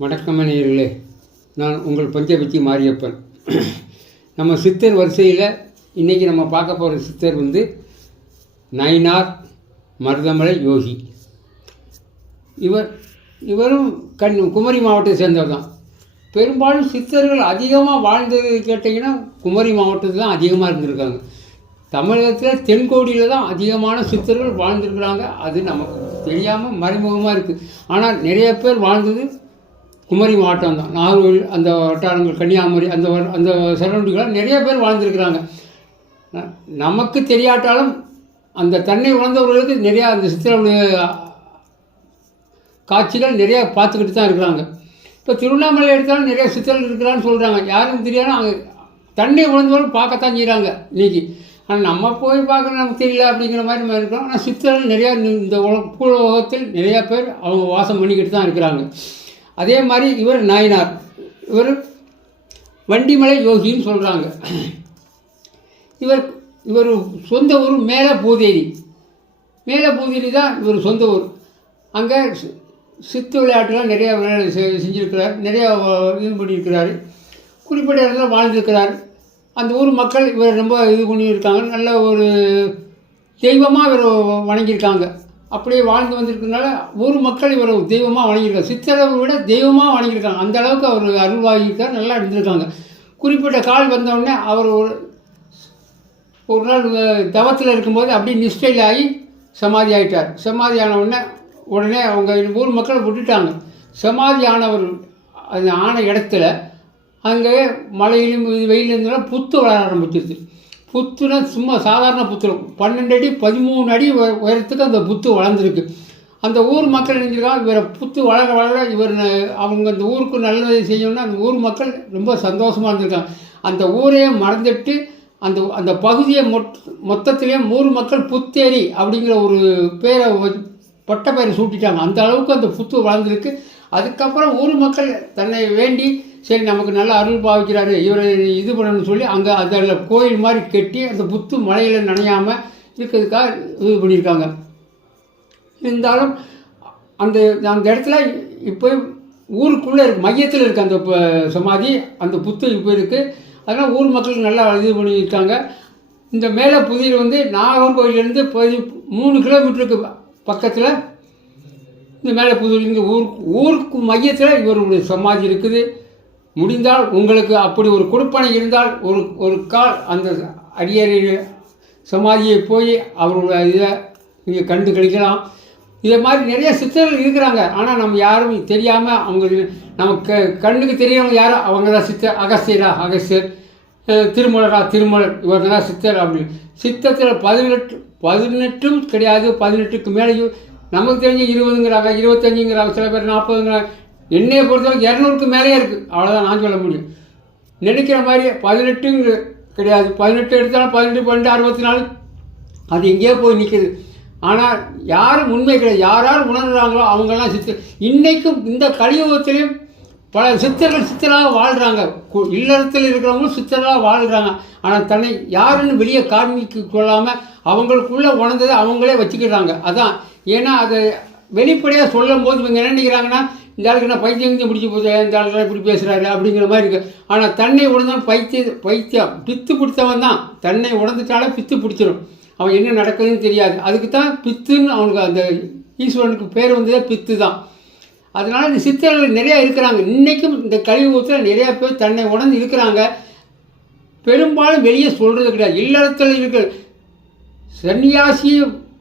வணக்கம் நேயர்களே, நான் உங்கள் பஞ்சபட்சி மாரியப்பன். நம்ம சித்தர் வரிசையில் இன்றைக்கி நம்ம பார்க்க போகிற சித்தர் நயினார் மருதமலை யோகி. இவரும் குமரி மாவட்டத்தை சேர்ந்தவர் தான். பெரும்பாலும் சித்தர்கள் அதிகமாக வாழ்ந்தது கேட்டிங்கன்னா குமரி மாவட்டத்தில் தான் அதிகமாக இருந்திருக்காங்க. தமிழகத்தில் தென்கோடியில் தான் அதிகமான சித்தர்கள் வாழ்ந்துருக்குறாங்க. அது நமக்கு தெரியாமல் மறைமுகமாக இருக்குது. ஆனால் நிறைய பேர் வாழ்ந்தது குமரி மாவட்டம் தான். நாகர்கோவில் அந்த வட்டாரங்கள், கன்னியாகுமரி அந்த சரௌண்டிங்கெலாம் நிறைய பேர் வாழ்ந்துருக்குறாங்க. நமக்கு தெரியாட்டாலும் அந்த தன்னை உணர்ந்தவர்களுக்கு நிறையா அந்த சித்திரவுடைய காட்சிகள் நிறையா பார்த்துக்கிட்டு தான் இருக்கிறாங்க. இப்போ திருவண்ணாமலை எடுத்தாலும் நிறைய சித்திரங்கள் இருக்கிறான்னு சொல்கிறாங்க. யாரும் தெரியாது, அங்கே தன்னை உணர்ந்தவர்கள் பார்க்கத்தான் செய்கிறாங்க இன்றைக்கி. ஆனால் நம்ம போய் பார்க்க நமக்கு தெரியல அப்படிங்கிற மாதிரி நம்ம இருக்கிறோம். ஆனால் சித்திரங்கள் நிறையா இந்த பூலோகத்தில் நிறையா பேர் அவங்க வாசம் பண்ணிக்கிட்டு தான் இருக்கிறாங்க. அதே மாதிரி இவர் நாயனார், இவர் வண்டிமலை யோகின்னு சொல்கிறாங்க. இவர் சொந்த ஊர் மேலே பூதேரி தான் இவர் சொந்த ஊர். அங்கே சித்து விளையாட்டுலாம் நிறையா செஞ்சுருக்கிறார், நிறையா இது பண்ணியிருக்கிறாரு. குறிப்பிட்ட இடத்துல வாழ்ந்துருக்கிறார். அந்த ஊர் மக்கள் இவர் ரொம்ப இது பண்ணியிருக்காங்க. நல்ல ஒரு தெய்வமாக இவர் வணங்கியிருக்காங்க. அப்படியே வாழ்ந்து வந்திருக்கிறதுனால ஊர் மக்கள் இவர் தெய்வமாக வணங்கியிருக்காங்க. சித்தரை விட தெய்வமாக வணங்கியிருக்காங்க. அந்த அளவுக்கு அவர் அருள்வாகியிருக்கார், நல்லா இருந்திருக்காங்க. குறிப்பிட்ட கால் வந்தவுடனே அவர் ஒரு நாள் தவத்தில் இருக்கும்போது அப்படியே நிஷ்டையில் ஆகி சமாதி ஆகிட்டார். சமாதி உடனே அவங்க ஊர் மக்களை விட்டுட்டாங்க. சமாதி ஆனவர் அது ஆன இடத்துல அங்கே மழையிலும் வெயில் இருந்தாலும் புத்து வளர ஆரம்பிச்சிருச்சு. புத்துனா சும்மா சாதாரண புத்து 12 அடி 13 அடி உயரத்துக்கு அந்த புத்து வளர்ந்துருக்கு. அந்த ஊர் மக்கள் நினைச்சிருக்காங்க, இவரை புத்து வளர வளர அவங்க அந்த ஊருக்கு நல்லதை செய்யணும்னா அந்த ஊர் மக்கள் ரொம்ப சந்தோஷமாக இருந்திருக்காங்க. அந்த ஊரையே மறந்துட்டு அந்த பகுதியை மொத்தத்திலே ஊர் மக்கள் புத்தேரி அப்படிங்கிற ஒரு பேரை பட்ட பெயரை சூட்டிட்டாங்க. அந்த அளவுக்கு அந்த புத்து வளர்ந்துருக்கு. அதுக்கப்புறம் ஊர் மக்கள் தன்னை வேண்டி, சரி நமக்கு நல்லா அருள் பாவிக்கிறாரு, இவரை இது பண்ணணும்னு சொல்லி அங்கே அதில் கோயில் மாதிரி கட்டி அந்த புத்து மழையில் நனையாமல் இருக்கிறதுக்காக இது பண்ணியிருக்காங்க. இருந்தாலும் அந்த இடத்துல இப்போ ஊருக்குள்ளே இருக்குது, மையத்தில் இருக்குது அந்த சமாதி. அந்த புத்து இப்போ இருக்குது. அதனால் ஊர் மக்களுக்கு நல்லா இது பண்ணியிருக்காங்க. இந்த மேலே புதியில் நாகர்கோவிலேருந்து 3 கிலோமீட்டருக்கு பக்கத்தில் இந்த மேலே புதியில் இங்கே ஊருக்கு மையத்தில் இவருடைய சமாதி இருக்குது. முடிந்தால் உங்களுக்கு அப்படி ஒரு கொடுப்பனை இருந்தால் ஒரு கால் அந்த அடியேறி சமாதியை போய் அவருடைய இதை நீங்கள் கண்டு கழிக்கலாம். இதை மாதிரி நிறைய சித்தர்கள் இருக்கிறாங்க. ஆனால் நம்ம யாரும் தெரியாமல் அவங்க நமக்கு கண்ணுக்கு தெரியவங்க யாரோ அவங்க தான் சித்தர். அகஸ்தியர், திருமலர் இவங்க தான் சித்தர். அப்படின்னு சித்தத்தில் 18 கிடையாது, 18க்கு மேலேயும் நமக்கு தெரிஞ்சு 20ங்கிறாங்க, 25ங்கிறாங்க, சில பேர் 40ங்கிறாங்க. என்னையை பொறுத்தவரைக்கும் 200க்கு மேலேயே இருக்குது. அவ்வளோதான் நான் சொல்ல முடியும். நினைக்கிற மாதிரி 18 கிடையாது. 18 எடுத்தாலும் 18, 12, 64 அது எங்கேயோ போய் நிற்கிது. ஆனால் யாரும் உண்மை கிடையாது. யார் உணர்கிறாங்களோ அவங்கெல்லாம் சித்தர். இன்றைக்கும் இந்த கலியுகத்திலையும் பல சித்தராக வாழ்கிறாங்க. இல்லறத்தில் இருக்கிறவங்களும் சித்தராக வாழ்கிறாங்க. ஆனால் தன்னை யாருன்னு வெளியே காண்பிக்க கொள்ளாமல் அவங்களுக்குள்ளே உணர்ந்ததை அவங்களே வச்சுக்கிறாங்க. அதான் ஏன்னா அதை வெளிப்படையாக சொல்லும் போது இவங்க என்ன நினைக்கிறாங்கன்னா, இந்த ஆளுக்கு நான் பைத்தியம் பிடிச்சி போச்சு, இந்த ஆளுக்கு இப்படி பேசுகிறாரு அப்படிங்கிற மாதிரி இருக்குது. ஆனால் தன்னை உணர்ந்தான் பைத்தியம் பித்து பிடித்தவன் தான். தன்னை உணர்ந்துட்டாலே பித்து பிடிச்சிடும். அவன் என்ன நடக்குதுன்னு தெரியாது. அதுக்கு தான் பித்துன்னு அவனுக்கு அந்த ஈஸ்வரனுக்கு பேர் வந்ததே பித்து தான். அதனால் இந்த சித்தர்கள் நிறையா இருக்கிறாங்க. இன்றைக்கும் இந்த கலியுகத்தில் நிறையா பேர் தன்னை உணர்ந்து இருக்கிறாங்க. பெரும்பாலும் வெளியே சொல்கிறது கிடையாது. இல்லறத்தில் இருக்கிற சன்னியாசி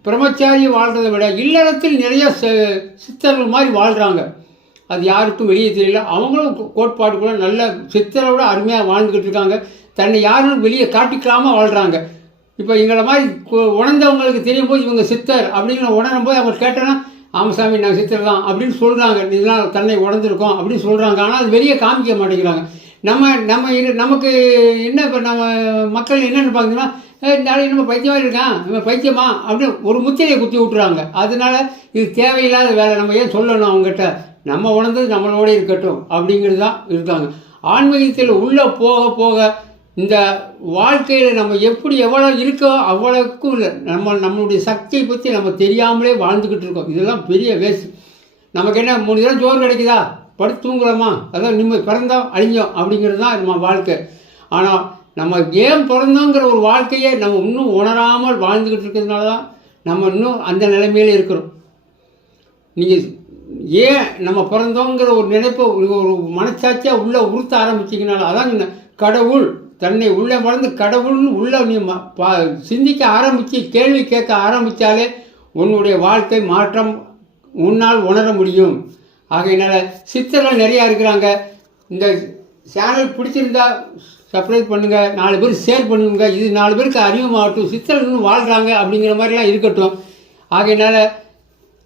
பிரம்மச்சாரி வாழ்கிறத விட இல்லறத்தில் நிறைய சித்தர்கள் மாதிரி வாழ்கிறாங்க. அது யாருக்கும் வெளியே தெரியல. அவங்களும் கோட்பாடு கூட நல்ல சித்தரோட அருமையாக வாழ்ந்துக்கிட்டு இருக்காங்க. தன்னை யாரும் வெளியே காட்டிக்கலாமல் வாழ்கிறாங்க. இப்போ எங்களை மாதிரி உணர்ந்தவங்களுக்கு தெரியும் போது இவங்க சித்தர் அப்படிங்கிற உணரும் போது அவங்க கேட்டோன்னா, ஆமசாமி நாங்கள் சித்தர் தான் அப்படின்னு சொல்கிறாங்க. இதெல்லாம் தன்னை உணர்ந்துருக்கோம் அப்படின்னு சொல்கிறாங்க. ஆனால் அது வெளியே காமிக்க மாட்டேங்கிறாங்க. நமக்கு என்ன இப்போ நம்ம மக்கள் என்ன நினைப்பாங்கன்னா, இந்த ஆள் நம்ம பைத்தியமாக இருக்கான், நம்ம பைத்தியமா அப்படின்னு ஒரு முத்திரையை குத்தி விட்டுறாங்க. அதனால இது தேவையில்லாத வேலை, நம்ம ஏன் சொல்லணும் அவங்ககிட்ட, நம்ம உணர்ந்தது நம்மளோட இருக்கட்டும் அப்படிங்கிறது தான் இருக்காங்க. ஆன்மீகத்தில் உள்ளே போக போக இந்த வாழ்க்கையில் நம்ம எவ்வளோ இருக்கோ அவ்வளோக்கும் இல்லை, நம்மளுடைய சக்தியை பற்றி நம்ம தெரியாமலே வாழ்ந்துக்கிட்டு இருக்கோம். இதெல்லாம் பெரிய வேஸ்ட். நமக்கு என்ன 3 தடவை சோறு கிடைக்குதா, படுத்து தூங்குறோமா, அதான் நிம்மதி, பிறந்தோம் அழிஞ்சோம் அப்படிங்கிறது தான் நம்ம வாழ்க்கை. ஆனால் நம்ம ஏன் பிறந்தோங்கிற ஒரு வாழ்க்கையை நம்ம இன்னும் உணராமல் வாழ்ந்துக்கிட்டு இருக்கிறதுனால தான் நம்ம இன்னும் அந்த நிலைமையில இருக்கிறோம். நீங்கள் ஏன் நம்ம பிறந்தோங்கிற ஒரு நினைப்பை ஒரு மனச்சாட்சியாக உள்ளே உறுத்த ஆரம்பிச்சிங்கனால, அதான் கடவுள் தன்னை உள்ளே வளர்ந்து கடவுள்னு உள்ளே நீ சிந்திக்க ஆரம்பித்து கேள்வி கேட்க ஆரம்பித்தாலே உன்னுடைய வாழ்க்கை மாற்றம் உன்னால் உணர முடியும். ஆகையினால சித்தர்கள் நிறையா இருக்கிறாங்க. இந்த சேனல் பிடிச்சிருந்தா சப்ஸ்கிரைப் பண்ணுங்கள், 4 பேர் ஷேர் பண்ணுங்க. இது 4 பேருக்கு அறிமுகமாகட்டும், சித்தர்கள் இன்னும் வாழ்கிறாங்க அப்படிங்கிற மாதிரிலாம் இருக்கட்டும். ஆகையினால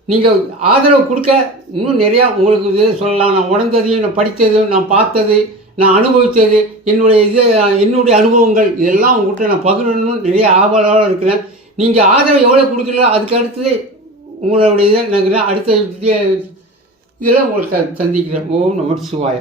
நீங்கள் ஆதரவு கொடுக்க இன்னும் நிறையா உங்களுக்கு இது சொல்லலாம். நான் உணர்ந்ததையும், நான் படித்ததும், நான் பார்த்தது, நான் அனுபவித்தது, என்னுடைய அனுபவங்கள் இதெல்லாம் உங்கள்கிட்ட நான் பகிரணும்னு நிறைய ஆவலாக இருக்கிறேன். நீங்கள் ஆதரவு எவ்வளோ கொடுக்கல அதுக்கு அடுத்தது உங்களுடைய இதை நான் அடுத்த இதில் உங்களுக்கு சந்திக்கிறேன். ஓம் நம சிவாய.